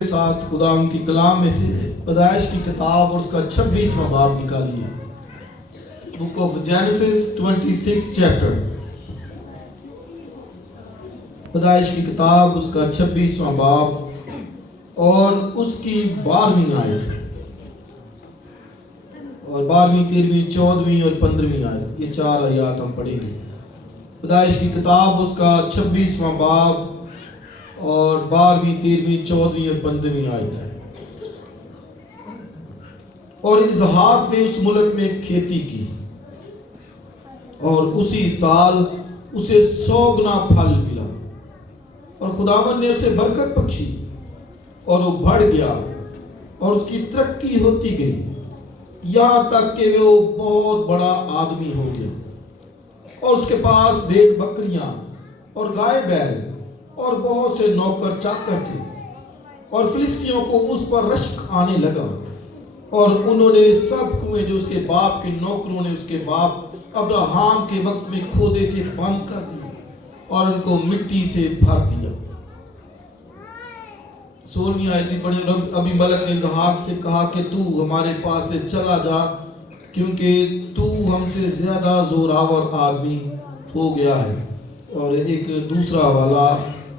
ساتھ خدا ان کی کلام میں سے پیدائش کی کتاب اور اس کا 26واں باب نکالیے. Book of Genesis 26 chapter. پیدائش کی کتاب اس کا 26واں باب اور اس کی 12ویں آیت اور 12ویں 13ویں 14ویں اور 15ویں آیت. یہ 4 آیات ہم پڑھیں گے. پیدائش کی کتاب اس کا 26واں باب اور 12ویں 13ویں 14ویں اور 15ویں آیت ہے. اور اسحاق نے اس ملک میں کھیتی کی اور اسی سال اسے 100 گنا پھل ملا اور خداوند نے اسے برکت بخشی اور وہ بڑھ گیا اور اس کی ترقی ہوتی گئی یہاں تک کہ وہ بہت بڑا آدمی ہو گیا اور اس کے پاس بھیڑ بکریاں اور گائے بیل اور بہت سے نوکر چاکر تھے. اور فلسطینیوں کو اس پر رشک آنے لگا اور انہوں نے سب کنویں جو اس کے باپ کے نوکروں نے اس کے باپ ابراہام کے وقت میں کھودے تھے بند کر دیے اور ان کو مٹی سے بھر دیا. 16ویں آیت بھی پڑھی. ابھی ملک نے اسحاق سے کہا کہ تو ہمارے پاس سے چلا جا کیونکہ تو ہم سے زیادہ زوراور آدمی ہو گیا ہے. اور ایک دوسرا حوالہ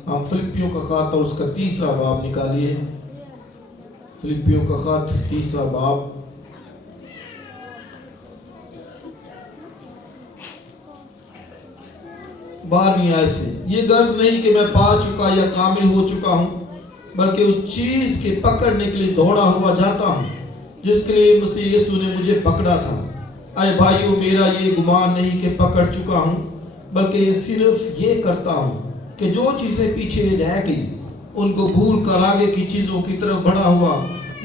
ہم فلپیوں کا خط اور اس کا 3واں باب نکالیے. فلپیوں کا خط 3واں باب بارہویں آیت سے. یہ غرض نہیں کہ میں پا چکا یا کامل ہو چکا ہوں بلکہ اس چیز کے پکڑنے کے لیے دوڑا ہوا جاتا ہوں جس کے لیے مسیح یسوع نے مجھے پکڑا تھا. اے بھائیو میرا یہ گمان نہیں کہ پکڑ چکا ہوں بلکہ صرف یہ کرتا ہوں کہ جو چیزیں پیچھے رہ گئی ان کو بھول کر آگے کی چیزوں کی طرف بڑھا ہوا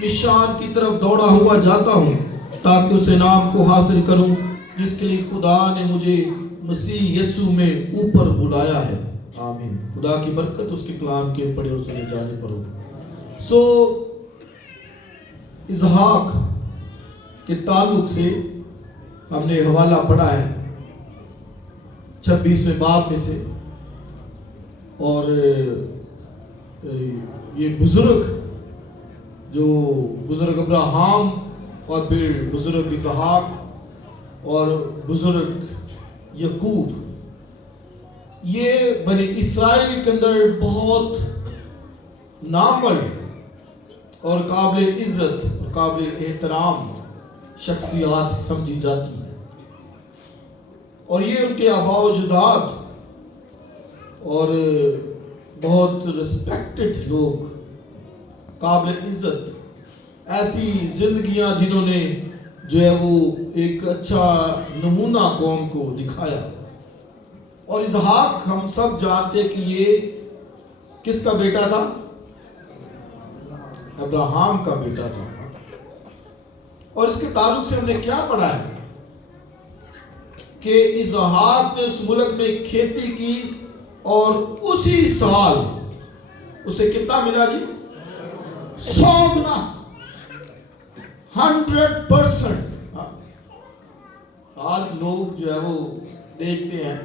نشان کی طرف دوڑا ہوا جاتا ہوں تاکہ اس انعام کو حاصل کروں جس کے لیے خدا نے مجھے مسیح یسوع میں اوپر بلایا ہے. آمین. خدا کی برکت اس کے کلام کے پڑھے اور سنے جانے پر ہو. اسحاق کے تعلق سے ہم نے حوالہ پڑھا ہے 26ویں باب میں سے. اور یہ جو بزرگ ابراہام اور پھر بزرگ اسحاق اور بزرگ یعقوب یہ بنی اسرائیل کے اندر بہت نامور اور قابل عزت اور قابل احترام شخصیات سمجھی جاتی ہیں. اور یہ ان کے آباء و اجداد اور بہت رسپیکٹڈ لوگ قابل عزت ایسی زندگیاں جنہوں نے جو ہے وہ ایک اچھا نمونہ قوم کو دکھایا. اور اسحاق ہم سب جانتے کہ یہ کس کا بیٹا تھا؟ ابراہام کا بیٹا تھا. اور اس کے تعلق سے ہم نے کیا پڑھا ہے کہ اسحاق نے اس ملک میں کھیتی کی اور اسی سال اسے کتنا ملا جی؟ 100 گنا 100%. آج لوگ جو ہے وہ دیکھتے ہیں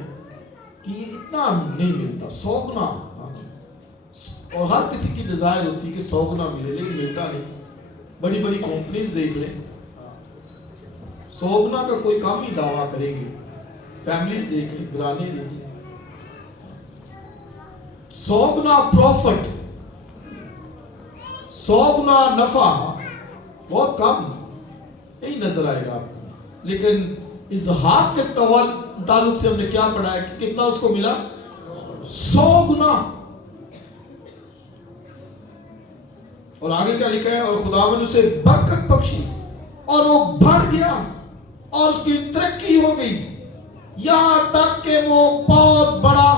کہ یہ اتنا نہیں ملتا 100 گنا. اور ہر کسی کی ڈیزائر ہوتی ہے کہ 100 گنا ملے لیکن ملتا نہیں. بڑی بڑی کمپنیز دیکھ لیں 100 گنا کا کوئی کام ہی دعویٰ کریں گے. فیملیز دیکھ لیں گھرانے دیکھ لیں 100 گنا پروفٹ 100 گنا نفع بہت کم نہیں نظر آئے گا آپ کو. لیکن اسحاق کے تعلق سے ہم نے کیا پڑھا ہے کہ کتنا اس کو ملا؟ 100 گنا. اور آگے کیا لکھا ہے؟ اور خداوند اسے برکت بخشی اور وہ بڑھ گیا اور اس کی ترقی ہو گئی یہاں تک کہ وہ بہت بڑا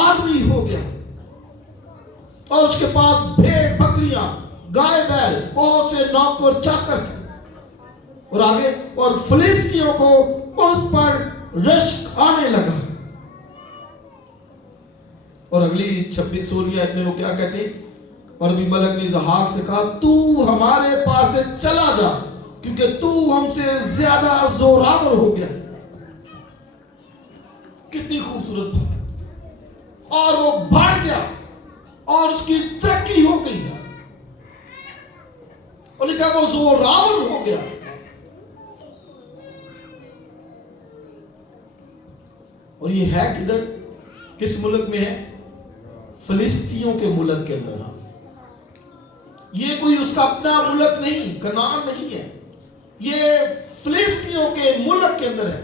آدمی ہو گیا اور اس کے پاس بھیڑ بکریاں گائے بیل بہت سے نوکر چاکر تھے. اور آگے اور فلسطینیوں کو اس پر رشک آنے لگا. اور اگلی 16ویں آیت میں وہ کیا کہتے ہیں؟ اور ابھی ملک نے اسحاق سے کہا تو ہمارے پاس سے چلا جا کیونکہ تو ہم سے زیادہ زوراور ہو گیا. کتنی خوبصورت بات. اور وہ بڑھ گیا اور اس کی ترقی ہو گئی لکھا وہ زوراور ہو گیا. اور یہ ہے کدھر؟ کس ملک میں ہے؟ فلسطینیوں کے ملک کے اندر. یہ کوئی اس کا اپنا ملک نہیں، کنعان نہیں ہے، یہ فلسطینیوں کے ملک کے اندر ہے.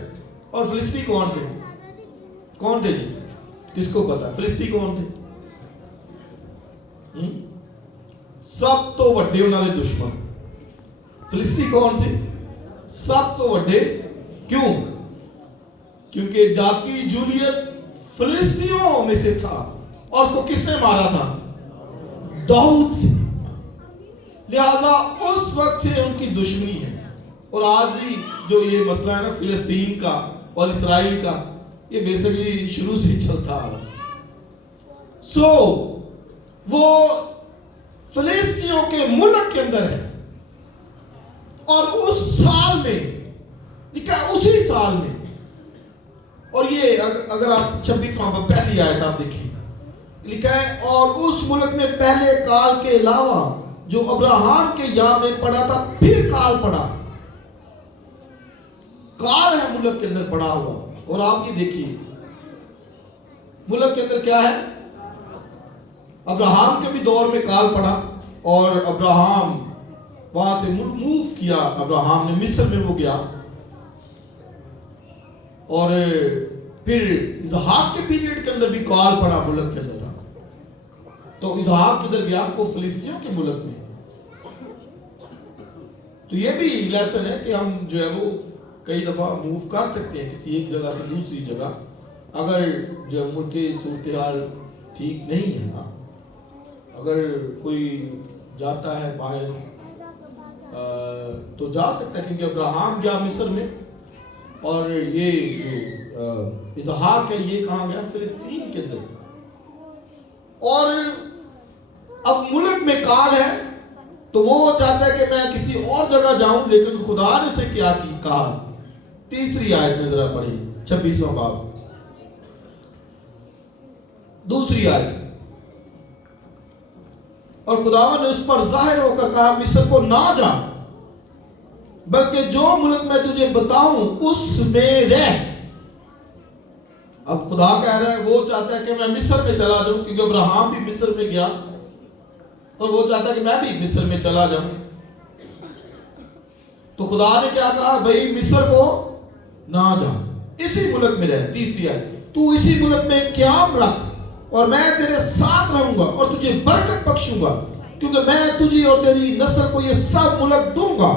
اور فلسطینی کون تھے؟ کون تھے جی؟ کس کو پتا فلسطینی کون تھے؟ سب تو وڈے انہوں نے دشمن. فلسطینی کون تھے؟ سب تو وڈے. کیوں؟ کیونکہ جاتی جولیت فلسطینیوں میں سے تھا. اور اس کو کس نے مارا تھا؟ داؤد. لہذا اس وقت سے ان کی دشمنی ہے. اور آج بھی جو یہ مسئلہ ہے نا فلسطین کا اور اسرائیل کا، یہ بیسکلی شروع سے چلتا آ رہا. وہ فلسطینیوں کے ملک کے اندر ہے. اور اس سال میں لکھا، اسی سال میں، اور یہ اگر آپ 26واں پہلی آیت آپ دیکھیں، لکھا ہے اور اس ملک میں پہلے کال کے علاوہ جو ابراہام کے یام میں پڑا تھا پھر کال پڑا. کال ہے ملک کے اندر پڑا ہوا. اور آپ یہ دیکھیے ملک کے اندر کیا ہے؟ ابراہام کے بھی دور میں کال پڑا، اور ابراہام وہاں سے موو کیا. ابراہام نے مصر میں وہ گیا. اور پھر اسحاق کے پیریڈ کے اندر بھی کال پڑا ملک کے اندر. تو اسحاق کدھر گیا؟ وہ فلسطینیوں کے ملک میں. تو یہ بھی لیسن ہے کہ ہم جو ہے وہ کئی دفعہ موو کر سکتے ہیں کسی ایک جگہ سے دوسری جگہ، اگر جو ملک کی صورتحال ٹھیک نہیں ہے. اگر کوئی جاتا ہے باہر تو جا سکتا ہے، کیونکہ ابراہام گیا مصر میں، اور یہ جو اسحاق ہے یہ کہاں گیا؟ فلسطین کے اندر. اور اب ملک میں کال ہے تو وہ چاہتا ہے کہ میں کسی اور جگہ جاؤں، لیکن خدا نے اسے کیا کہا؟ تیسری آیت میں ذرا پڑھی، 26واں باب دوسری آیت. اور خداوند نے اس پر ظاہر ہو کر کہا مصر کو نہ جا، بلکہ جو ملک میں تجھے بتاؤں اس میں رہ. اب خدا کہہ رہا ہے، وہ چاہتا ہے کہ میں مصر میں چلا جاؤں، کیونکہ ابراہام بھی مصر میں گیا، اور وہ چاہتا ہے کہ میں بھی مصر میں چلا جاؤں. تو خدا نے کیا کہا؟ بھئی مصر کو نہ جا، اسی ملک میں رہ. تیسری آیت، تو اسی ملک میں قیام رکھ اور میں تیرے ساتھ رہوں گا اور تجھے برکت بخشوں گا، کیونکہ میں تجھے اور تیری نسل کو یہ سب ملک دوں گا،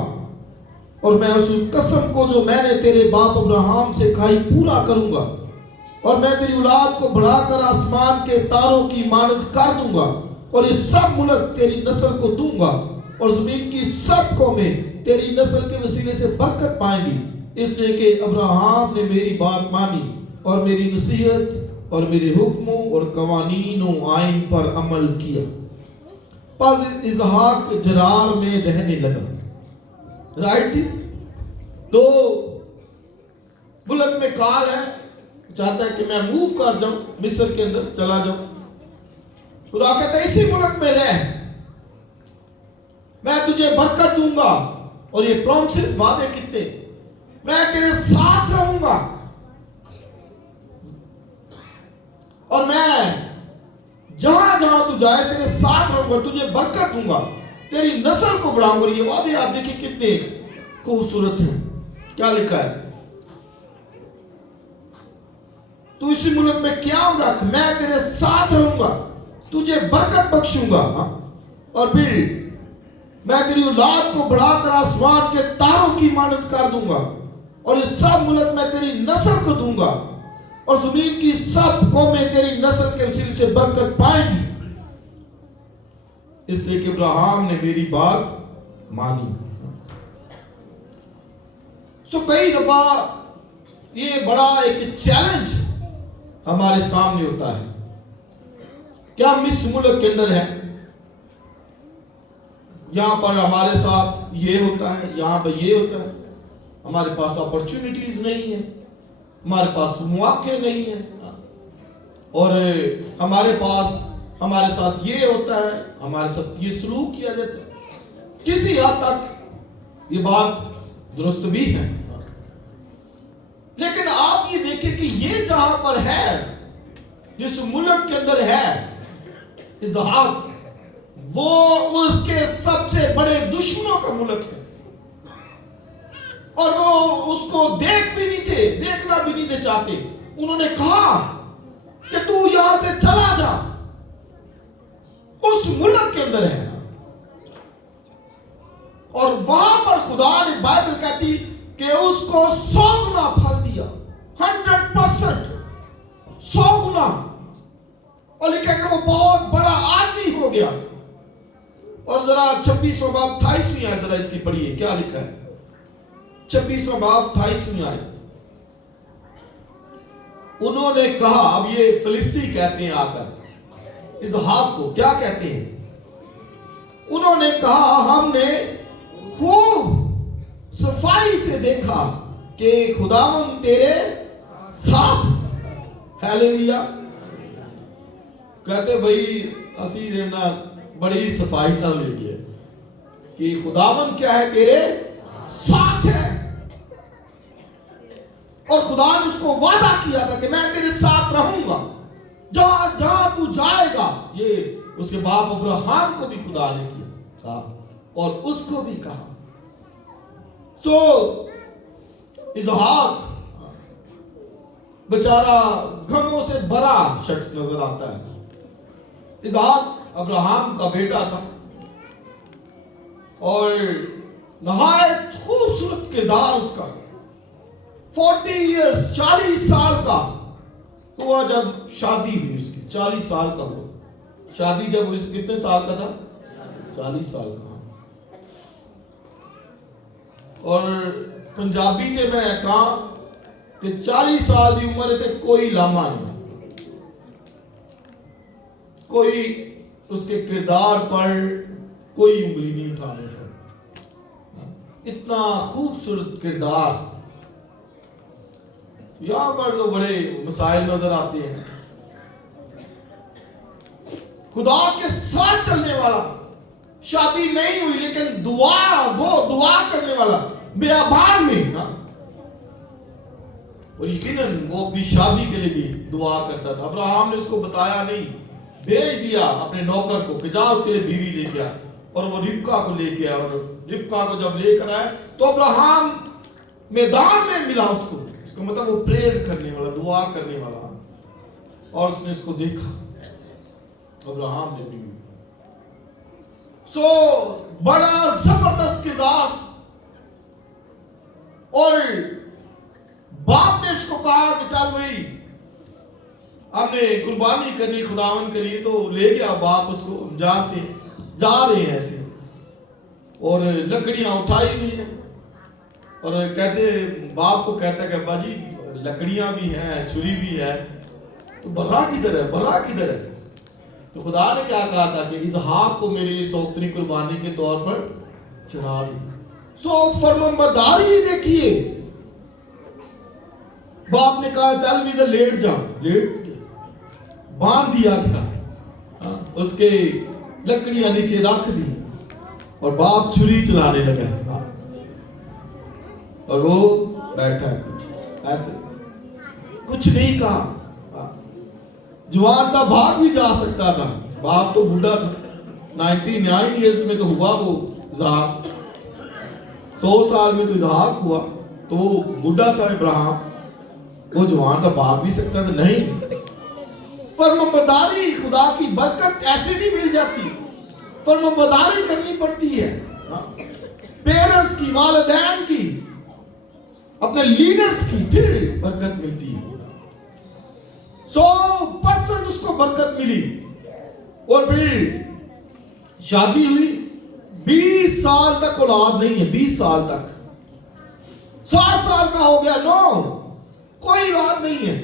اور میں اس قسم کو جو میں نے تیرے باپ ابراہام سے کھائی پورا کروں گا، اور میں تیری اولاد کو بڑھا کر آسمان کے تاروں کی مانند کر دوں گا، اور یہ سب ملک تیری نسل کو دوں گا، اور زمین کی سب قومیں تیری نسل کے وسیلے سے برکت پائیں گی، اس لیے کہ ابراہام نے میری بات مانی اور میری نصیحت اور میرے حکموں اور قوانین و آئین پر عمل کیا. پس اسحاق جرار میں رہنے لگا. رائٹ جی؟ تو ملک میں کال ہے، چاہتا ہے کہ میں موو کر جاؤں، مصر کے اندر چلا جاؤں. خدا کہتا ہے اسی ملک میں رہ، میں تجھے برکت دوں گا. اور یہ پرومسز، وعدے کتنے؟ میں تیرے ساتھ رہوں گا، اور میں جہاں جہاں تو جائے تیرے ساتھ رہوں گا، تجھے برکت دوں گا، تیری نسل کو بڑھاؤں گا. یہ وعدے آپ دیکھیں کتنے خوبصورت ہیں. کیا لکھا ہے؟ تو اسی ملک میں قیام رکھ، میں تیرے ساتھ رہوں گا، تجھے برکت بخشوں گا، اور پھر میں تیری اولاد کو بڑھا کر آسمان کے تاروں کی مانند کر دوں گا، اور یہ سب ملک میں تیری نسل کو دوں گا، اور زمین کی سب قومیں تیری نسل کے وسیلے سے برکت پائیں گی، اس لیے کہ ابراہام نے میری بات مانی. کئی دفعہ یہ بڑا ایک چیلنج ہمارے سامنے ہوتا ہے کہ ہم اس ملک کے اندر ہیں، یہاں پر ہمارے ساتھ یہ ہوتا ہے، یہاں پر یہ ہوتا ہے، ہمارے پاس اپرچونٹیز نہیں ہیں، ہمارے پاس مواقع نہیں ہیں، اور ہمارے ساتھ یہ ہوتا ہے، ہمارے ساتھ یہ سلوک کیا جاتا ہے. किसी हद तक ये बात दुरुस्त भी है, लेकिन आप ये देखें कि ये जहां पर है, जिस मुल्क के अंदर है इसहाक, वो उसके सबसे बड़े दुश्मनों का मुल्क है, और वो उसको देखना भी नहीं थे चाहते। उन्होंने कहा कि तू यहां से चला जा, उस मुल्क के अंदर है। और वहां पर खुदा ने, बाइबल कहती कि उसको 100 गुना फल दिया, 100% 100 गुना, और लिखा कि वो बहुत बड़ा आदमी हो गया। और जरा 26वां बाब 28वीं आयत जरा इसकी पढ़िए, क्या लिखा है? 26वां बाब 28वीं आयत। उन्होंने कहा, अब ये फिलिस्ती कहते हैं आकर इसहाक को, क्या कहते हैं? उन्होंने कहा, हमने खूब सफाई से देखा कि खुदावंद तेरे साथ। हालेलुया। कहते भाई असी रहना बड़ी सफाई ना ले गए कि खुदावंद क्या है, तेरे साथ है। और खुदा ने उसको वादा किया था कि मैं तेरे साथ रहूंगा जहां जहां तू जाएगा। ये उसके बाप अब्राहम को भी खुदा ने किया और उसको भी कहा। सो इसहाक बेचारा गमों से भरा शख्स नजर आता है। इसहाक अब्राहम का बेटा था और नहायत खूबसूरत किरदार उसका। 40 इयर्स 40 साल का हुआ जब शादी हुई उसकी। 40 साल का हुआ शादी जब हुई। कितने साल का था? 40 साल का। और पंजाबी जे मैं कहा कि 40 साल की उम्र ते कोई लामा नहीं, कोई उसके किरदार पर कोई उंगली नहीं उठाने पर। इतना खूबसूरत किरदार। यहां पर तो बड़े मसाइल नजर आते हैं। खुदा के साथ चलने वाला, शादी नहीं हुई लेकिन दुआ करने वाला बेअबान में ना। और यकीनन वो अपनी शादी के लिए भी दुआ करता था। अब्राहम ने उसको बताया नहीं, भेज दिया अपने नौकर को कि जा उसके लिए बीवी लेके आ। और वो रिबका को लेके आया। और रिबका को जब लेकर आया तो अब्राहम मैदान में मिला उसको। इसका मतलब वो प्रेयर करने वाला, दुआ करने वाला। और उसने इसको देखा, अब्राहम ने भी। सो बड़ा जबरदस्त किरदार। और बाप ने उसको कहा कि चल भाई हमने कुर्बानी करनी खुदावन के लिए, तो ले गया बाप उसको। जानते जा रहे हैं ऐसे, और लकड़ियां उठाई हुई हैं। और कहते, बाप को कहता कि अब्बा जी लकड़ियां भी हैं, छुरी भी है, तो बर्रा किधर है, बर्रा किधर है? तो खुदा ने क्या कहा था कि इसहाक को मेरे लिए सौक्तनी कुर्बानी के तौर पर चढ़ा दी। सो फरमाबरदारी देखिए। बाप ने कहा चल भी इधर लेट जा, लेट बांध दिया गया, उसके लकड़ियां नीचे रख दी और बाप छुरी चलाने लगा। और वो बैठा है पीछे ऐसे, कुछ नहीं कहा। जवान था, भाग भी जा सकता था। बाप तो बूढ़ा था, 99 इयर्स में तो हुआ वो इज़हाक। 100 साल में तो इज़हाक हुआ, तो वो बूढ़ा था इब्राहिम। वो जवान था, भाग भी सकता था। नहीं, फरमाबरदारी, खुदा की बरकत ऐसे नहीं मिल जाती, फरमाबरदारी करनी पड़ती है। पेरेंट्स की, वालिदैन की, अपने लीडर्स की, फिर बरकत मिलती है। 100% उसको बरकत मिली। और फिर शादी हुई। 20 साल तक औलाद नहीं है, 20 साल तक। 60 साल का हो गया, नो, कोई औलाद नहीं है।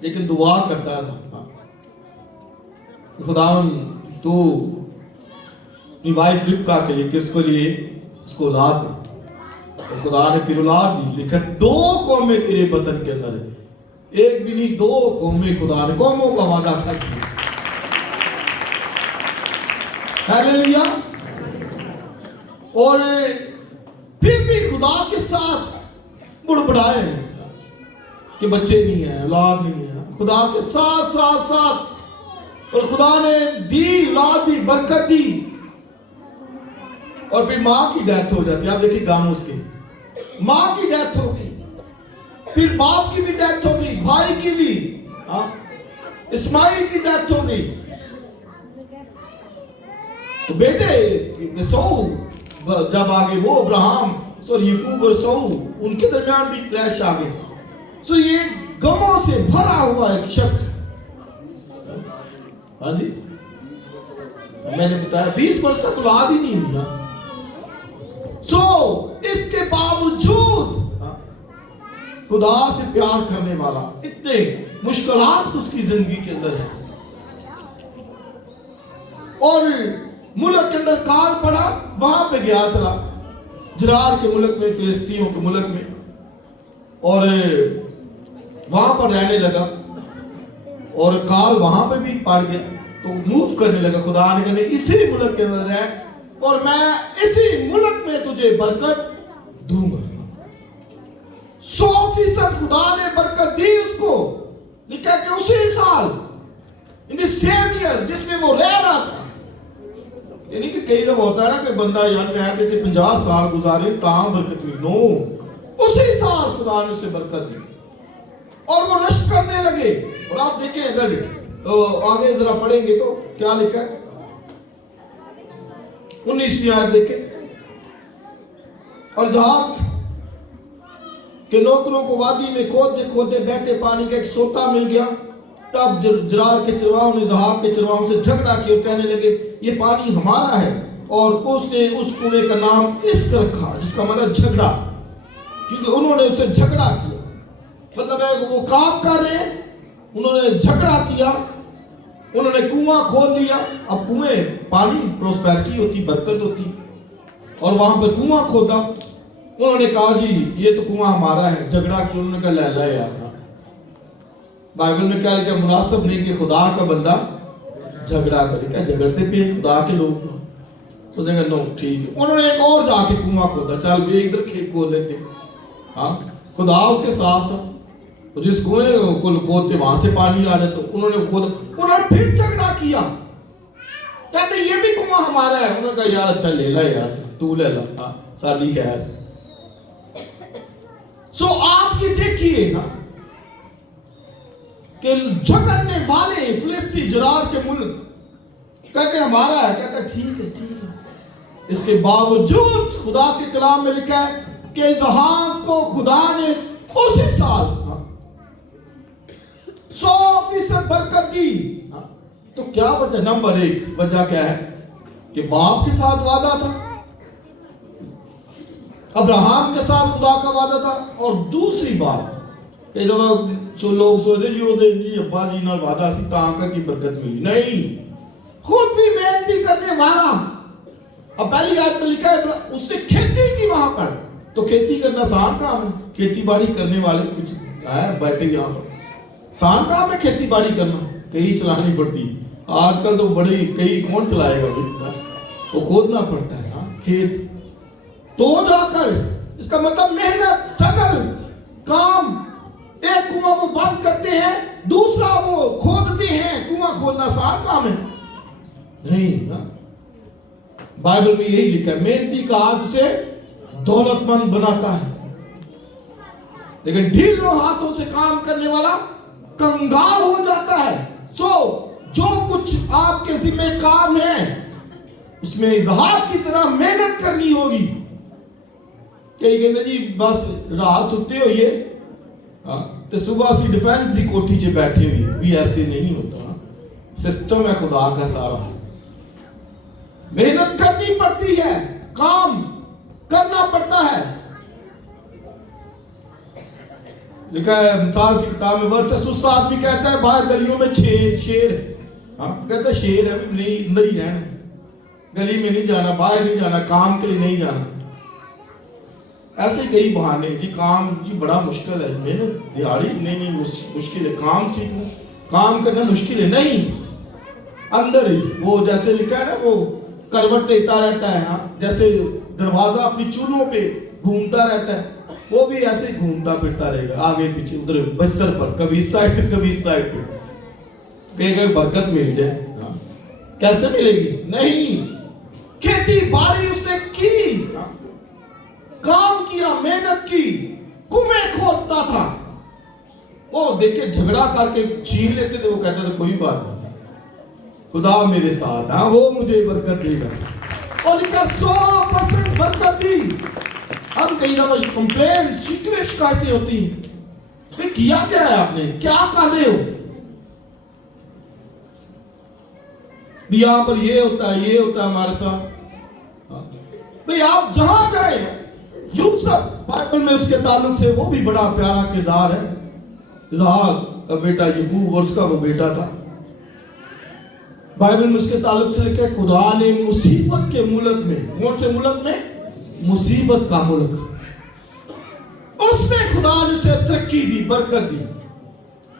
लेकिन दुआ करता था, खुदावन तू अपनी वाइफ रिबका के लिए, किसको लिए, उसको औलाद दे। तो खुदा ने फिर औलाद दी। लिखा 2 कौमें तेरे वतन के अंदर है। एक भी नहीं, 2 कौमें खुदा ने, कौमों का वादा कर दिया। हालेलुया। اور پھر بھی خدا کے ساتھ بڑبڑائے کہ بچے نہیں ہیں، اولاد نہیں ہے، خدا کے ساتھ ساتھ ساتھ، اور خدا نے دی اولاد بھی، برکت دی، اور پھر ماں کی ڈیتھ ہو جاتی ہے. آپ دیکھیں گاموس کی ماں کی ڈیتھ ہو گئی، پھر باپ کی بھی ڈیتھ ہو گئی، بھائی کی بھی، اسماعیل کی ڈیتھ ہو گئی. تو بیٹے سو جب آگے وہ ابراہم یعقوب اور سو، ان کے درمیان بھی کلیش آ گئے. سو یہ غموں سے بھرا ہوا ایک شخص. ہاں جی میں نے بتایا 20 برس تک اولاد ہی نہیں ہوئی. سو اس کے باوجود خدا سے پیار کرنے والا، اتنے مشکلات اس کی زندگی کے اندر ہیں، اور ملک کے اندر کال پڑا، وہاں پہ گیا چلا جرار کے ملک میں، فلسطینیوں کے ملک میں، اور وہاں پر رہنے لگا، اور کال وہاں پہ بھی پڑ گیا تو موو کرنے لگا. خدا نے کہا اسی ملک کے اندر رہ، اور میں اسی ملک میں تجھے برکت دوں گا. 100% خدا نے برکت دی اس کو. لکھا کہ اسی سال in the same year جس میں وہ رہ رہا تھا. یعنی کہ کئی دفعہ ہوتا ہے نا کہ بندہ یار کہتے تھے 50 سال گزارے تاں برکت ملی. نو، اسی سال خدا نے اسے برکت دی اور وہ رشک کرنے لگے. اور آپ دیکھیں اگر آگے ذرا پڑھیں گے تو کیا لکھا ہے 19ویں آیت دیکھیں. اور اسحاق کہ نوکروں کو وادی میں کھودتے کھودتے بہتے پانی کا ایک سوتا مل گیا. تب جرار کے چرواہوں نے اسحاق کے چرواہوں سے جھگڑا کیا اور کہنے لگے یہ پانی ہمارا ہے. اور اس نے اس کنویں کا نام اسک رکھا، جس کا مطلب جھگڑا، کیونکہ انہوں نے اسے جھگڑا کیا. مطلب ہے وہ کام کر رہے ہیں، انہوں نے جھگڑا کیا، انہوں نے کنواں کھود لیا. اب کنویں پانی پروسپیرٹی ہوتی، برکت ہوتی، اور وہاں پہ کنواں کھودا. انہوں نے کہا جی یہ تو کنواں ہمارا ہے، جھگڑا کیا. انہوں نے کہا لے لے یار. بائبل میں کیا لکھا؟ مناسب نہیں کہ خدا کا بندہ جھگڑا کرے. کیا جھگڑتے پہ خدا کے لوگ؟ اس نے کہا نو ٹھیک ہے. انہوں نے ایک اور جا کے کنواں کھودا. چل بھی ادھر کھیت کھود لیتے. ہاں خدا اس کے ساتھ تھا، جس کنویں کو کھودتے وہاں سے پانی آ جاتا. انہوں نے کھودا، انہوں نے پھر جھگڑا کیا، کہتے یہ بھی کنواں ہمارا ہے. انہوں نے کہا یار اچھا لے لے یار، تو لے لا، ہاں سادی خیر. سو آپ یہ دیکھیے نا کہ جھگڑنے والے فلسطی جرار کے ملک کہتے ہمارا ہے، کہتے ٹھیک ہے ٹھیک ہے. اس کے باوجود خدا کے کلام میں لکھا ہے کہ اسحاق کو خدا نے اسی سال 100% برکت دی. تو کیا وجہ؟ نمبر 1 وجہ کیا ہے کہ باپ کے ساتھ وعدہ تھا، ابراہم کے ساتھ خدا کا وعدہ تھا. اور دوسری بات کہ جب لوگ سوچتے جی ابا جی نال وعدہ سی تاں کر کی برکت ملی. نہیں، خود بھی محنتی کرنے والا. اب پہلی آیت میں لکھا ہے اس نے کھیتی کی وہاں پر. تو کھیتی کرنا آسان کام ہے؟ کھیتی باڑی کرنے والے کچھ بیٹھے یہاں پر، آسان کام ہے کھیتی باڑی کرنا؟ کہیں چلانی پڑتی. آج کل تو بڑی کئی کون چلائے گا، وہ کھودنا پڑتا ہے کھیت. تو جا کر اس کا مطلب محنت، سٹرگل، کام. ایک کنواں وہ بند کرتے ہیں، دوسرا وہ کھودتے ہیں. کنواں کھودنا آسان کام ہے؟ نہیں. بائبل میں یہی لکھا ہے محنتی کا ہاتھ سے دولت مند بناتا ہے، لیکن ڈھیلوں ہاتھوں سے کام کرنے والا کنگال ہو جاتا ہے. سو جو کچھ آپ کے ذمہ کام ہے اس میں اسحاق کی طرح محنت کرنی ہوگی. کئی کہتے جی بس رات ستے ہوئے تو صبح سی ڈیفینس دی کوٹھی چ بیٹھے ہوئے. بھی ایسے نہیں ہوتا. سسٹم ہے خدا کا سارا. محنت کرنی پڑتی ہے، کام کرنا پڑتا ہے. لکھا ہے مثال کی کتاب میں ورسس اس آدمی کہتا ہے باہر گلیوں میں شیر ہے. کہتا ہے شیر ہے نہیں، اندر ہی رہنا، گلی میں نہیں جانا، باہر نہیں جانا، کام کے لیے نہیں جانا. ایسے کئی بہانے جی کام جی بڑا مشکل ہے، محنت دیہاڑی نہیں مشکل ہے، کام سیکھنا، کام کرنا مشکل ہے. نہیں، اندر ہی وہ جیسے لکھا ہے نا وہ करवट देता रहता है, हाँ, जैसे दरवाजा अपनी चूल्हों पे घूमता रहता है, वो भी ऐसे घूमता फिरता रहेगा आगे पीछे उधर बिस्तर पर, कभी इस साइड पे कभी इस साइड पे। कहेगा बरकत मिल जाए, हाँ। कैसे मिलेगी? नहीं, खेती बाड़ी उसने की, हाँ। काम किया, मेहनत की, कुएं खोदता था, वो देखे झगड़ा करके छीन लेते थे, वो कहते थे कोई बात नहीं, खुदा मेरे साथ, हाँ, वो मुझे बरकत देगा। और लिखा 100% बरकत दी। हम कई दफा कंप्लेन, शिकायतें होती हैं, भाई किया क्या है आपने, क्या कर रहे हो, भी यहाँ पर ये होता है हमारे साथ। भाई आप जहां जाए, यूसुफ बाइबल में उसके ताल्लुक से वो भी बड़ा प्यारा किरदार है। इसहाक का बेटा यकूब और उसका वो बेटा था। बाइबल में उसके ताल्लुक से लिखा है, खुदा ने मुसीबत के मुल्क में, कौन से मुल्क में? मुसीबत का मुल्क, उसमें खुदा ने उसे तरक्की दी, बरकत दी।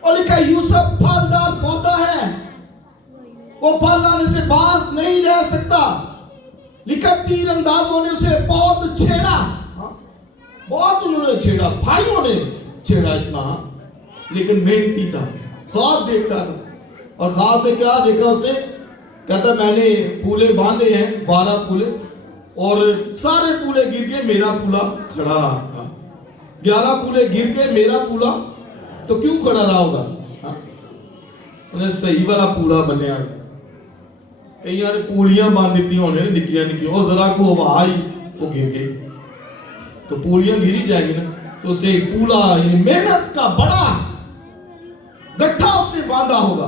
और लिखा है यूसुफ फलदार पौधा है, वो फल लाने से बाज नहीं रह सकता। लिखा तीर अंदाजों ने उसे बहुत छेड़ा, बहुत उन्होंने छेड़ा, भाइयों ने छेड़ा इतना, लेकिन मेहनती था, ख्वाब देखता था। और ख्वाब में क्या देखा उसने? कहता मैंने पूले बांधे हैं 12 पूले, और सारे पूले गिर गए, मेरा पूला खड़ा रहा। 11 पूले गिर गए, मेरा पूला तो क्यों खड़ा रहा होगा? उन्हें सही वाला पूला बने। कई ने पूलियां बांध दी होने निक्कियां निक्कियां, और जरा को हवा आई वो गिर गई, तो पूलियां गिरी जाएंगी ना। तो उसने पूला मेहनत का बड़ा गट्ठा उससे बांधा होगा।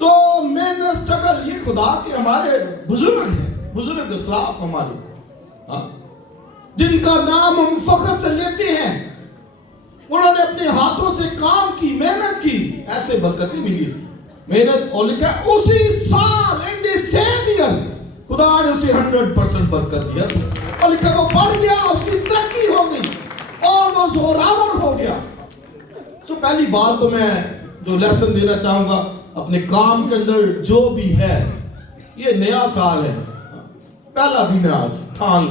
तो मेहनत, स्ट्रगल, ये खुदा के हमारे बुजुर्ग हैं, बुजुर्ग इस्लाफ हमारे, हाँ, जिनका नाम हम फख्र से लेते हैं। उन्होंने अपने हाथों से काम की, मेहनत की, ऐसे बरकत नहीं मिली, मेहनत। और लिखा उसी साल इन द सेम ईयर खुदा ने उसे 100% बरकत दिया। और लिखा वो बढ़ गया, उसकी तरक्की हो गई और वो जोरावर हो गया। तो पहली बात तो मैं जो लेसन देना चाहूंगा अपने काम के अंदर, जो भी है, ये नया साल है, पहला दिन है आज, ठान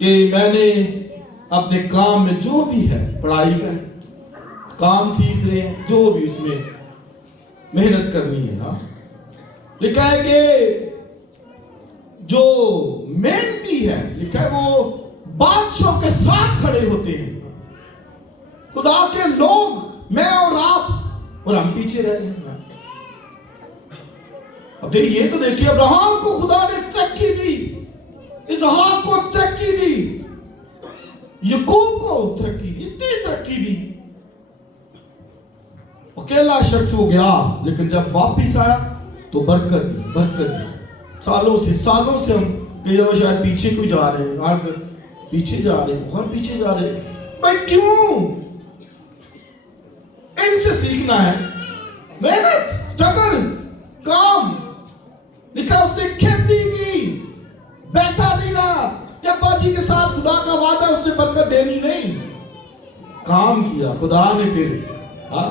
कि मैंने अपने काम में जो भी है, पढ़ाई का काम सीख रहे हैं, जो भी उसमें मेहनत करनी है। हाँ, लिखा है कि जो मेहनती है, लिखा है वो बादशाह के साथ खड़े होते हैं। खुदा के लोग, मैं और आप, और हम पीछे रह हैं। अब देखिए, ये तो देखिए, अब्राहम को खुदा ने तरक्की दी, इसहाक को तरक्की दी, याकूब को तरक्की दी, इतनी तरक्की दी। अकेला शख्स हो गया, लेकिन जब वापिस आया तो बरकत दी, बरकत दी। सालों से हम कई दफा शायद पीछे क्यों जा रहे हैं, आज पीछे जा रहे हैं, और पीछे जा रहे हैं। भाई क्यों? इनसे सीखना है, मेहनत, स्ट्रगल, काम। लिखा उसने खेती की, बैठा नहीं रहा, अब्बा जी के साथ खुदा का वादा, उसने बरकत देनी नहीं, काम किया खुदा ने। फिर हाँ,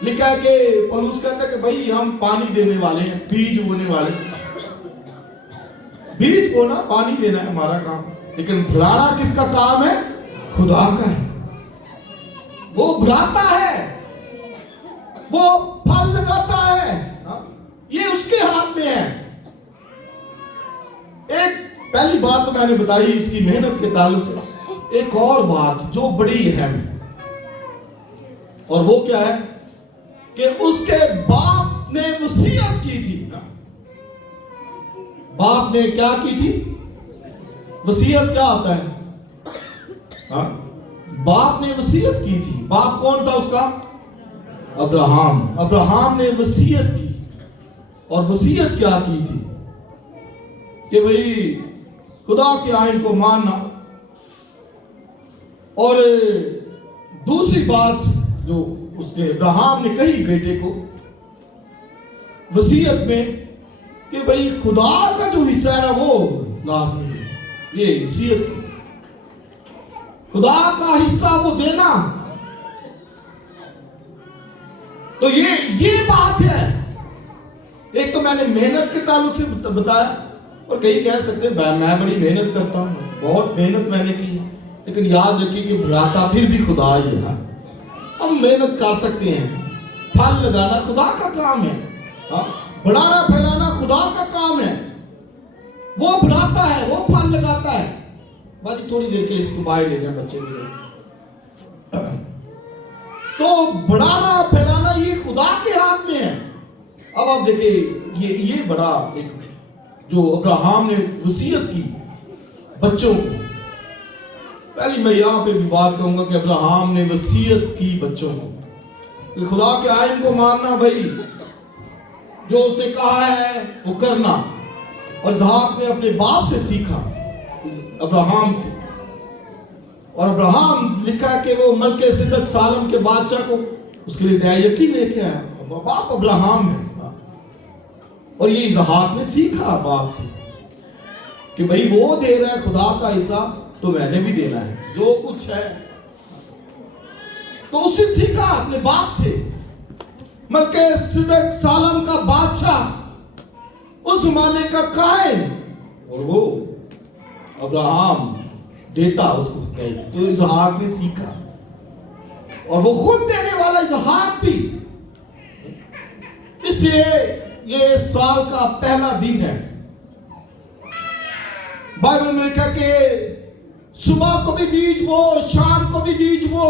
लिखा है कि पौलुस कहता है कि भाई हम पानी देने वाले हैं, बीज बोने वाले, बीज बोना, पानी देना है हमारा काम, लेकिन बढ़ाना किसका काम है? खुदा का है। वो बढ़ाता है, वो फल लगाता है, ये उसके हाथ में है। एक पहली बात तो मैंने बताई इसकी मेहनत के ताल्लुक से। एक और बात जो बड़ी अहम है, और वो क्या है कि उसके बाप ने वसीयत की थी। बाप ने क्या की थी? वसीयत क्या होता है? हाँ, बाप ने वसीयत की थी। बाप कौन था उसका? अब्राहम। अब्राहम ने वसीयत की, और वसीयत क्या की थी कि भाई खुदा के आइन को मानना। और दूसरी बात जो उसने अब्राहम ने कही बेटे को वसीयत में कि भाई खुदा का जो हिस्सा है ना वो लाजमी है, ये वसीयत, खुदा का हिस्सा वो देना। तो ये बात है ایک تو میں نے محنت کے تعلق سے بتایا، اور کئی کہہ سکتے ہیں میں بڑی محنت کرتا ہوں، بہت محنت میں نے کی، لیکن یاد رکھیے کہ بڑھاتا پھر بھی خدا ہی ہے۔ ہم محنت کر سکتے ہیں، پھل لگانا خدا کا کام ہے، بڑھانا پھیلانا خدا کا کام ہے، وہ بڑھاتا ہے، وہ پھل لگاتا ہے۔ باجی تھوڑی دیر کے اس کو باہر لے جائیں بچے کو۔ تو بڑھانا پھیلانا یہ خدا کے ہاتھ میں ہے۔ اب آپ دیکھیں یہ بڑا ایک جو ابراہیم نے وصیت کی بچوں کو، پہلی میں یہاں پہ بھی بات کہوں گا کہ ابراہیم نے وصیت کی بچوں کو کہ خدا کے آئین کو ماننا، بھائی جو اس نے کہا ہے وہ کرنا۔ اور اسحاق نے اپنے باپ سے سیکھا، ابراہیم سے، اور ابراہیم لکھا ہے کہ وہ ملک صدق سالم کے بادشاہ کو اس کے لیے دیا یقین لے کے آیا، باپ ابراہیم ہے۔ اور یہ اسحاق نے سیکھا باپ سے کہ بھئی وہ دے رہا ہے خدا کا حصہ تو میں نے بھی دینا ہے جو کچھ ہے۔ تو اس سے سیکھا اپنے باپ سے، ملک صدق سالم کا بادشاہ، اس زمانے کا قائد، اور وہ ابراہیم دیتا اس کو کہے، تو اسحاق نے سیکھا، اور وہ خود دینے والا اسحاق بھی۔ اس لیے یہ سال کا پہلا دن ہے، بائبل میں لکھا کہ صبح کو بھی بیج بو، شام کو بھی بیج بو۔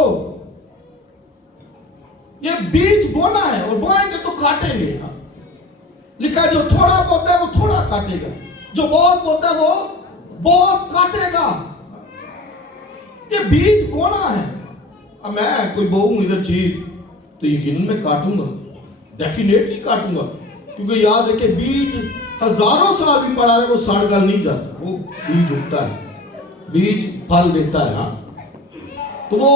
یہ بیج بونا ہے، اور بوئیں گے تو کاٹیں گے۔ لکھا ہے جو تھوڑا بوتا ہے وہ تھوڑا کاٹے گا، جو بہت بوتا ہے وہ بہت کاٹے گا۔ یہ بیج بونا ہے۔ اب میں کوئی بوؤں ادھر چیز تو یقیناً میں کاٹوں گا، ڈیفینیٹلی کاٹوں گا، کیونکہ یاد رکھے بیج ہزاروں سال بھی پڑا ہے وہ سڑ گل نہیں جاتا، وہ بیج اگتا ہے، بیج پھل دیتا ہے، تو وہ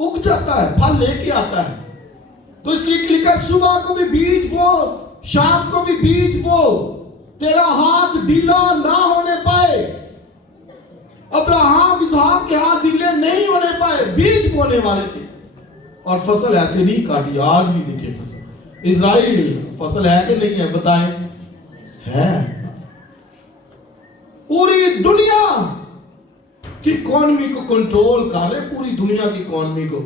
اگ جاتا ہے، پھل لے کے آتا ہے۔ تو اس لیے لکھا صبح کو بھی بیج بو، شام کو بھی بیج بو، تیرا ہاتھ ڈھیلا نہ ہونے پائے۔ ابراہیم اسحاق کے ہاتھ ڈھیلے نہیں ہونے پائے، بیج بونے والے تھے، اور فصل ایسے نہیں کاٹی۔ آج بھی دیکھیں فصل اسرائیل فصل ہے کہ نہیں ہے بتائیں؟ ہے۔ پوری دنیا کی اکانومی کو کنٹرول کر رہے، پوری دنیا کی اکانومی کو،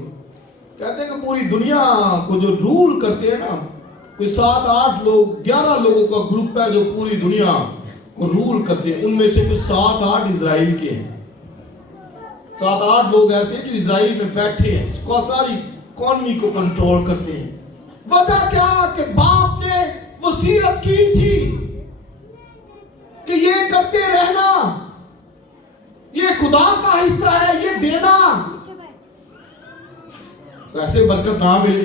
کہتے ہیں کہ پوری دنیا کو جو رول کرتے ہیں نا، کوئی 7-8 لوگ 11 لوگوں کا گروپ ہے جو پوری دنیا کو رول کرتے ہیں، ان میں سے کچھ 7-8 اسرائیل کے ہیں، 7-8 لوگ ایسے جو اسرائیل میں بیٹھے ہیں، اس کو ساری اکانومی کو کنٹرول کرتے ہیں۔ وجہ کیا کہ باپ نے وصیت کی تھی کہ یہ کرتے رہنا، یہ خدا کا حصہ ہے، یہ دینا، ایسے برکت نہ ملے۔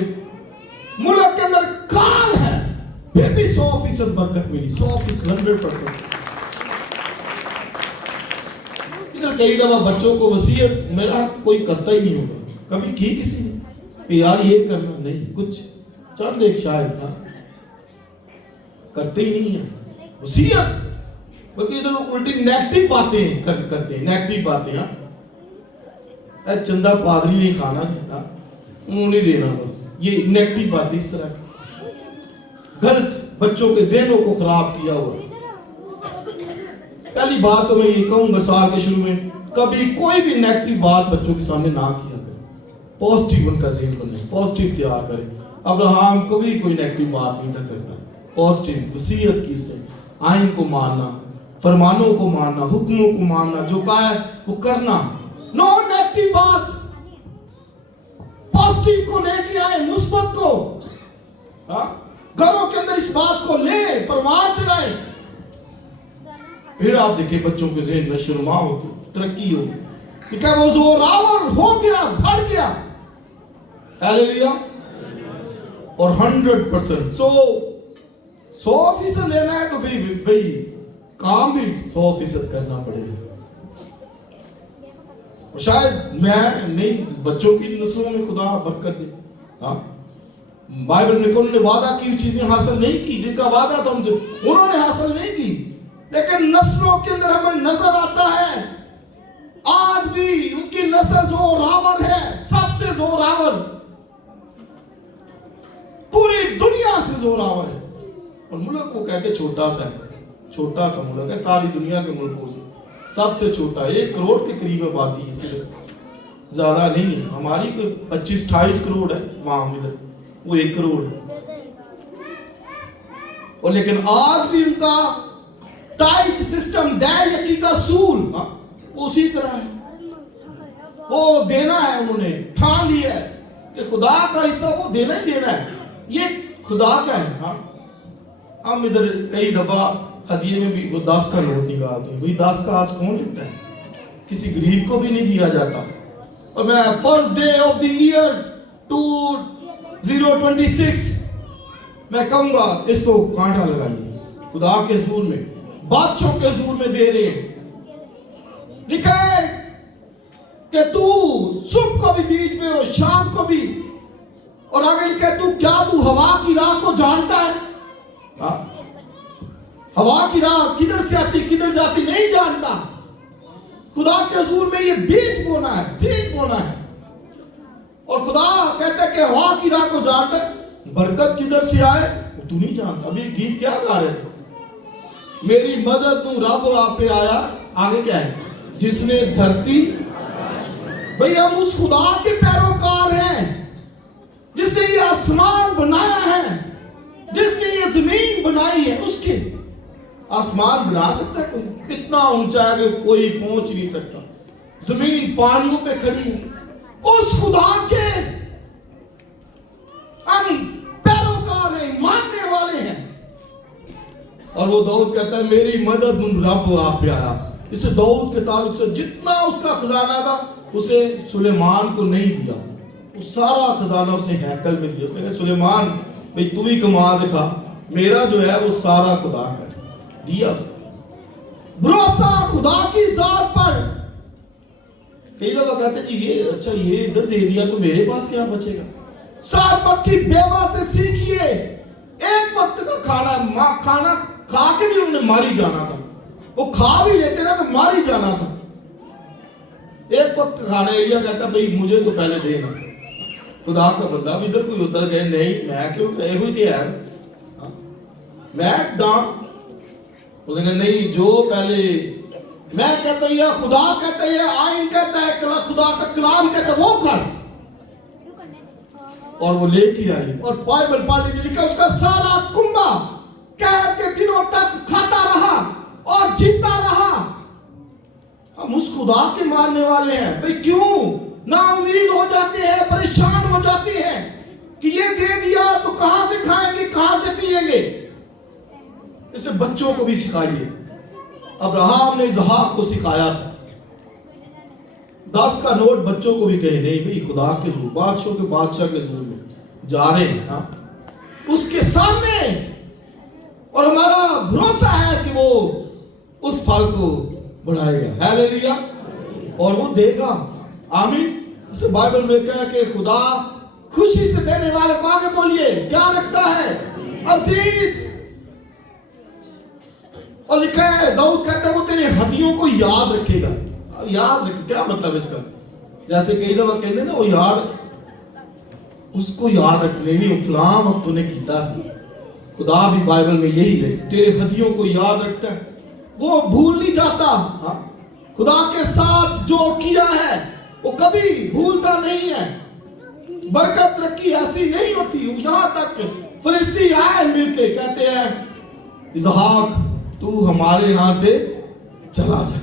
ملک کے اندر کال ہے پھر بھی 100% برکت ملی، 100%، 100%۔ ادھر کئی دفعہ بچوں کو وصیت میرا کوئی کرتا ہی نہیں ہوگا، کبھی کی کسی نے کہ یار یہ کرنا نہیں، کچھ چند ایک شاید تھا، کرتے ہی نہیں ہیں وصیت، بلکہ ادھر الٹی نیگیٹو باتیں کرتے ہیں، نیگیٹو باتیں۔ اے چندہ پادری نہیں کھانا، انہوں نہیں دینا، بس یہ نیگیٹو باتیں، اس طرح غلط بچوں کے ذہنوں کو خراب کیا ہوا۔ پہلی بات تو میں یہ کہوں گا سال کے شروع میں کبھی کوئی بھی نیگیٹو بات بچوں کے سامنے نہ کیا کریں، پازیٹیو ان کا ذہن بنائیں، پازیٹیو تیار کریں۔ ابراہیم کبھی کوئی نیگیٹو بات نہیں تھا کرتا، پازیٹیو وصیت کی، سے آئین کو ماننا، فرمانوں کو ماننا، حکموں کو ماننا، جو کہا ہے وہ کرنا، نو نیگیٹو بات، پازیٹیو کو لے کے آئے، مثبت کو، گھروں کے اندر اس بات کو لے، پروان چڑھائے، پھر آپ دیکھیں بچوں کے ذہن میں شرما ہوتی، ترقی ہوگی، کہ وہ زوراور ہو گیا، بڑھ گیا، ہیلیلویا۔ اور 100%، 100% لینا ہے تو بھئی کام بھی 100% کرنا پڑے گا۔ اور شاید میں نہیں، بچوں کی نسلوں میں خدا برکت دے۔ بائبل میں انہوں نے وعدہ کی چیزیں حاصل نہیں کی، جن کا وعدہ تھا انہوں نے حاصل نہیں کی، لیکن نسلوں کے اندر ہمیں نظر آتا ہے آج بھی ان کی نسل زوراور ہے، سب سے زوراور، پوری دنیا سے زوراور ہے۔ और मुल्क वो कहते छोटा सा मुल्क है, सारी दुनिया के मुल्कों से सबसे छोटा, 1 करोड़ के करीब आबादी है, सिर्फ ज्यादा नहीं है। हमारी कोई 25-28 करोड़ है, वहां इधर वो 1 करोड़ है। और लेकिन आज भी उनका टाइट सिस्टम दया यकी का सूल उसी तरह है। वो देना है, उन्होंने ठान लिया है कि खुदा का हिस्सा वो देना ही देना है, ये खुदा का है। हम इधर कई दफा हदिये में भी वो 10 का नोट निकालते हैं, भाई 10 का आज कौन लिखता है? किसी गरीब को भी नहीं दिया जाता। और मैं first day of the year 2026 मैं कहूंगा इसको कांटा लगाइए, खुदा के हुजूर में, बादशाह के हुजूर में दे रहे हैं। लिखा है कि तू सुबह को भी बीच में और शाम को भी, और आगे लिखा है तू हवा की राह को जानता है? हवा की राह किधर से आती किधर जाती नहीं जानता। खुदा के हुजूर में ये बीज बोना है, सीड बोना है। और खुदा कहता है कि हवा की राह को जानता है, बरकत किधर से आए तू नहीं जानता। अभी गीत क्या गा रहे थे? मेरी मदद तू रब आप पे आया, आगे क्या है? जिसने धरती, भाई हम उस खुदा के पैरोकार हैं जिसने ये आसमान बनाया है, जिसने ये जमीन बनाई है। उसके आसमान बना सकता है कोई? इतना ऊंचा है कि कोई पहुंच नहीं सकता। जमीन पानियों पे खड़ी है, उस खुदा के हम पैरोकार हैं, मानने वाले हैं। और वो दाऊद कहता है मेरी मदद रब आप पे आया। इसे दाऊद के ताल्लुक से जितना उसका खजाना था उसे सुलेमान को नहीं दिया, वो सारा खजाना उसने हैकल में दिया। उसने कहा सुलेमान भाई तू ही कमा दिखा, मेरा जो है वो सारा खुदा का दिया। भरोसा खुदा की जात पर। कई लोग कहते जी ये अच्छा ये इधर दे दिया तो मेरे पास क्या बचेगा? 7 वक्त की बेवा से सीखिए। एक वक्त का खाना खा के भी उन्हें मारी जाना था, वो खा भी लेते ना तो मारी जाना था। एक वक्त खाने एरिया कहता भाई मुझे तो पहले देना। खुदा का बंदा इधर कोई होता है नहीं मैं क्यों गए हुई थी यार, मैं दाम उसने कहा नहीं जो पहले, मैं कहता हूं या खुदा कहता है, आइन कहता है, खुदा का कलाम कहता है, वो कर। और वो लेके आई और बाइबल पढ़ लीजिए, लिखा उसका सारा कुंबा कहर के दिनों तक खाता रहा और जीता रहा। हम उस खुदा के मानने वाले हैं। भाई क्यों ना उम्मीद हो जाते हैं, परेशान हो जाते हैं कि ये दे दिया तो कहां से खाएंगे, कहां से पिएंगे। इसे बच्चों को भी सिखाइए। अब्राहम ने इसहाक को सिखाया था। 10 का नोट बच्चों को भी कहे नहीं भाई खुदा के हुजूर, बादशाह के हुजूर में जा रहे हैं उसके सामने, और हमारा भरोसा है कि वो उस फल को बढ़ाएगा। हालेलुया। और वो देगा। आमीन। इसे बाइबल में कहा कि खुदा खुशी से देने वाले को आगे बोलिए क्या रखता है? अजीज। और लिखा है दाऊद कहता है वो तेरे हदियों को याद रखेगा। याद रखे क्या मतलब इसका? जैसे कई दफा कहते हैं ना वो याद, उसको याद रखने नहीं फलां वक्त तूने कीता सी। खुदा भी बाइबल में यही है, तेरे हदियों को याद रखता है, वो भूल नहीं जाता। खुदा के साथ जो किया है वो कभी भूलता नहीं है। बरकत रखी ऐसी नहीं होती। यहां तक फरिश्ते आए मिलके कहते हैं इसहाक तू हमारे यहां से चला जा।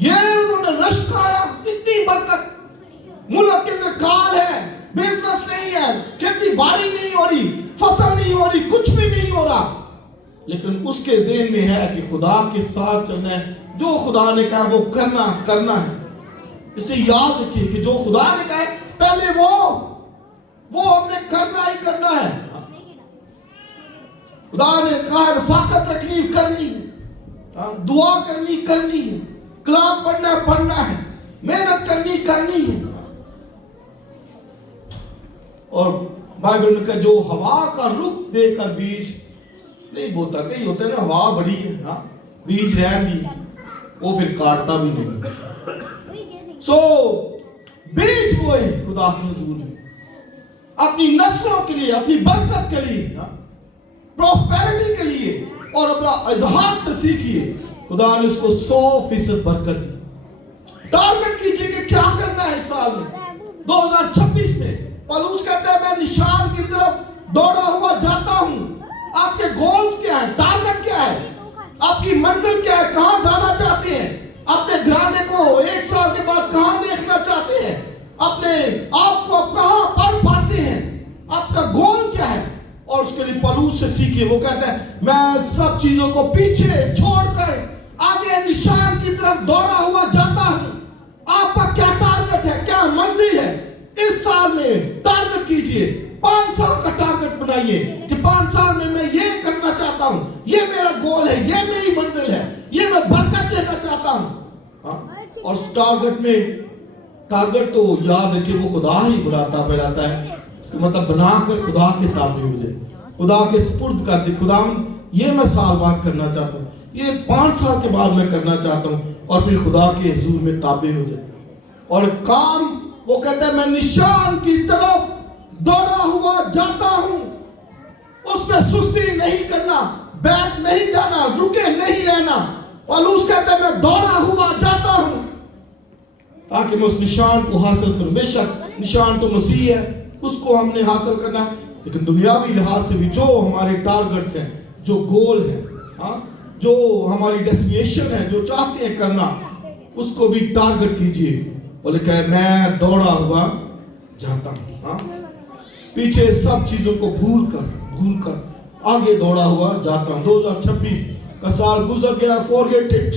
ये उन्होंने रश्क खाया, इतनी बरकत। मुल्क के अंदर काल है, बिजनेस नहीं है, खेती बाड़ी नहीं हो रही, फसल नहीं हो रही, कुछ भी नहीं हो रहा, लेकिन उसके ज़हन में है कि खुदा के साथ चलना है। जो खुदा ने कहा वो करना है। इसे याद रखिए कि जो खुदा ने कहा है पहले वो हमने करना ही करना है। खुदा ने कहा रफाकत रखनी करनी है, दुआ करनी है, कलाम पढ़ना है, मेहनत करनी है। और बाइबल में कहा जो हवा का रुख देकर बीज नहीं बोता। कई होते ना हवा बड़ी है बीज रहन दी, वो फिर काटता भी नहीं। सो बीज बोए खुदा के हुजूर में अपनी नस्लों के लिए, अपनी बरकत के लिए। प्रॉस्पेरिटी के लिए और अपना इजहार से सीखिए। खुदा ने उसको 100% बरकत दी। टारगेट कीजिए कि क्या करना है इस साल में 2026 में। पौलुस कहता है मैं निशान की तरफ दौड़ा हुआ जाता हूं। आपके गोल्स क्या है, टारगेट क्या है, आपकी मंजिल क्या है, कहां जाना चाहते हैं, अपने घराने को 1 साल के बाद कहां देखना चाहते हैं, अपने आप को आप कहां पढ़ पाते हैं, आपका गोल क्या है। और उसके लिए पौलुस से सीखिए। वो कहता है मैं सब चीजों को पीछे छोड़कर आगे निशान की तरफ दौड़ा हुआ जाता हूं। आपका क्या टारगेट है, क्या मंजिल है इस साल में। टारगेट कीजिए, 5 साल का टारगेट बनाइए कि 5 साल में मैं ये करना चाहता हूं, ये मेरा गोल है, ये मेरी मंजिल है, ये मैं बरकत लेना चाहता हूं। और उस टारगेट में, टारगेट तो याद रखिए वो खुदा ही बुलाता फैलाता है। इसका मतलब बनाकर खुदा के ताबे हो जाए, खुदा के सुपुर्द कर दे। खुदा ये मैं साल बाद करना चाहता हूँ, ये 5 साल के बाद मैं करना चाहता हूँ, और फिर खुदा के हुजूर में ताबे हो जाए। और काम वो कहता है मैं निशान की तरफ दौड़ा हुआ जाता हूँ। उसमें सुस्ती नहीं करना, बैठ नहीं जाना, रुके नहीं रहना। पौलुस कहता है मैं दौड़ा हुआ जाता हूँ ताकि मैं उस निशान को हासिल करूं। बेशक निशान तो मसीह है, उसको हमने हासिल करना है, लेकिन दुनियावी लिहाज से भी जो हमारे टारगेट्स हैं, जो गोल है, जो हमारी डेस्टिनेशन है, जो चाहते हैं करना, उसको भी टारगेट कीजिए। बोले कहे मैं दौड़ा हुआ जाता हूँ। पीछे सब चीजों को भूल कर आगे दौड़ा हुआ जाता हूँ। 2026 का साल गुजर गया, फॉरगेट इट,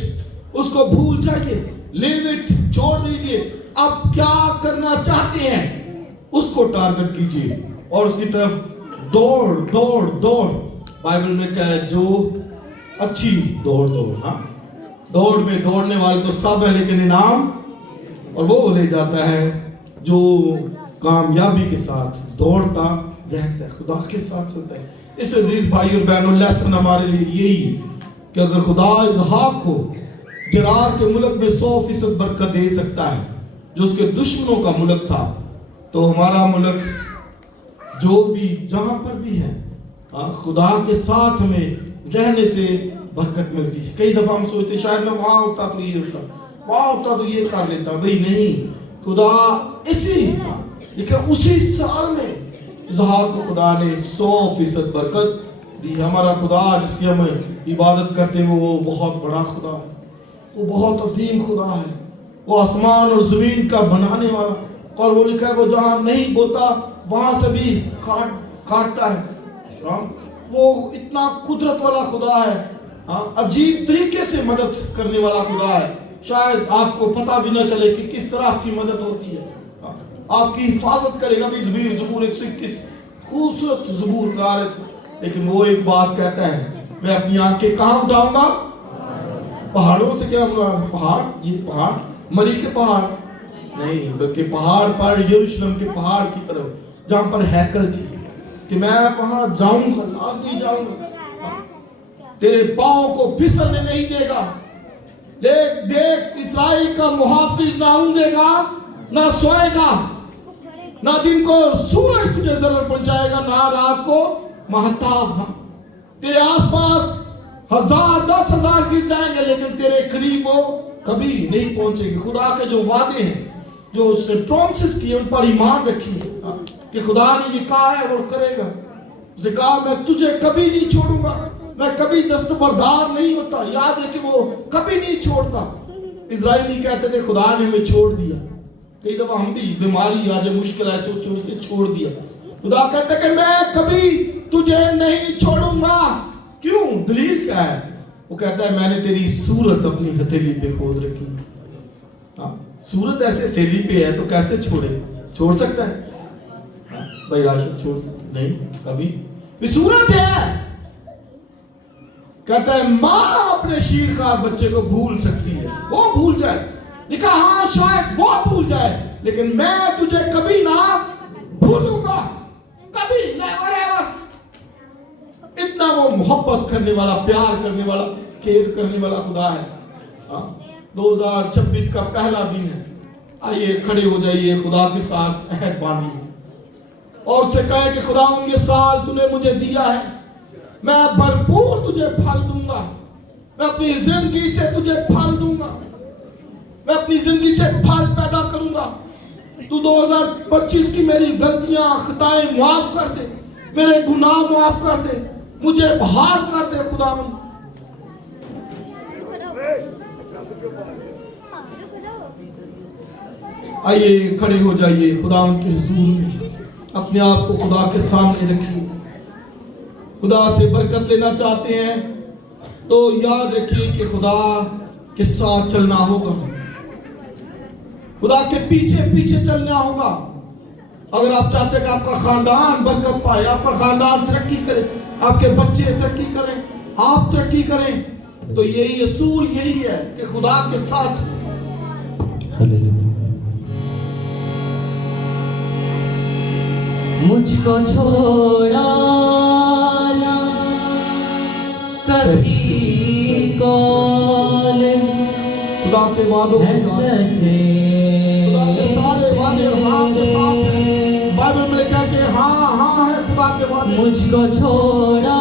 उसको भूल जाइए, लीव इट, छोड़ दीजिए। आप क्या करना चाहते हैं उसको टारगेट कीजिए और उसकी तरफ दौड़। बाइबल में क्या है, जो अच्छी दौड़। दौड़ में दौड़ने वाले तो सब है, लेकिन इनाम और वो ले जाता है जो कामयाबी के साथ दौड़ता रहता है, खुदा के साथ चलता है। इस अजीज भाई और बहनों, लेसन हमारे लिए यही कि अगर खुदा इसहाक को जरार के मुल्क में 100% बरकत दे सकता है जो उसके दुश्मनों का मुल्क था, तो हमारा मुल्क जो भी जहां पर भी है, खुदा के साथ में रहने से बरकत मिलती है। कई दफा हम सोचते शायद मैं वहां होता तो ये होता, वहां होता तो ये कर लेता। भाई नहीं, खुदा उसी साल में इसहाक को खुदा ने 100% बरकत दी। हमारा खुदा जिसकी हम इबादत करते हैं वो बहुत बड़ा खुदा है, वो बहुत अजीम खुदा है। वो आसमान और जमीन का बनाने वाला, और वो लिखा है वो जहां नहीं बोता वहां से भी काटता है। वो इतना कुदरत वाला खुदा है, अजीब तरीके से मदद करने वाला खुदा है। शायद आपको पता भी न चले कि किस तरह आपकी मदद होती है, आपकी हिफाजत करेगा भी। ज़बूर 121 खूबसूरत ज़बूर गा रहे थे, लेकिन वो एक बात कहता है मैं अपनी आंखें कहाँ उठाऊंगा, पहाड़ों से। क्या पहाड़, ये पहाड़ मरी के पहाड़ नहीं, बल्कि पहाड़ पर यरूशलेम के पहाड़ की तरफ जहां पर हैकल थी, कि मैं वहां जाऊंगा, लाज़मी जाऊंगा। तेरे पांव को फिसलने नहीं देगा। देख इस्राएल का मुहाफिज ना ऊँघेगा ना सोएगा, ना दिन को सूरज तुझे जरूर पहुंचाएगा, ना रात को महताब। तेरे आसपास 1000 10,000 गिर जाएंगे, लेकिन तेरे करीब वो कभी नहीं पहुंचेंगे। खुदा के जो वादे हैं, जो उसने प्रॉमिसेस किए, उन पर ईमान रखिए कि खुदा ने ये कहा है वो करेगा। उसने कहा मैं तुझे कभी नहीं छोड़ूंगा, मैं कभी दस्तबरदार नहीं होता। याद रखिए वो कभी नहीं छोड़ता। इजराइली कहते थे खुदा ने हमें छोड़ दिया। कई दफा हम भी बीमारी आ जाए, मुश्किल ऐसे सोचते छोड़ दिया। खुदा कहता है कि मैं कभी तुझे नहीं छोड़ूंगा। क्यों? दलील क्या है? वो कहता है मैंने तेरी सूरत अपनी हथेली पे खोद रखी। सूरत ऐसे हथेली पे है तो कैसे छोड़ सकता है? भाई राशिद छोड़ सकता नहीं कभी। सूरत है। कहता है माँ अपने शीरखार बच्चे को भूल सकती है, वो भूल जाए। लिखा हाँ शायद वो भूल जाए, लेकिन मैं तुझे कभी ना भूलूंगा, कभी, नेवर एवर। इतना वो मोहब्बत करने वाला, प्यार करने वाला, केयर करने वाला खुदा है। 2026 का पहला दिन है। आइए खड़े हो जाइए, खुदा के साथ अहद बांधिए और उससे कहे कि खुदा ये साल तूने मुझे दिया है, मैं भरपूर तुझे फल दूंगा, मैं अपनी जिंदगी से तुझे फल दूंगा, मैं अपनी जिंदगी से फल पैदा करूंगा। तू 2025 की मेरी गलतियां खताएं माफ कर दे, मेरे गुनाह माफ कर दे, मुझे बहाल कर दे खुदावंद। आइए खड़े हो जाइए खुदावंद के हुजूर में, अपने आप को खुदा के सामने रखिए। खुदा से बरकत लेना चाहते हैं तो याद रखिए कि खुदा के साथ चलना होगा, खुदा के पीछे पीछे चलना होगा। अगर आप चाहते हैं कि आपका खानदान बरकत पाए, आपका खानदान तरक्की करे, आपके बच्चे तरक्की करें, आप तरक्की करें, तो यही असूल यही है कि खुदा के साथ। मुझको छोड़ा ना कभी कॉल, खुदा के वादों के साथ, खुदा के सारे वादे हाँ के साथ हैं। बाइबल में कहते हैं हाँ हाँ है खुदा के वादे। मुझको छोड़ा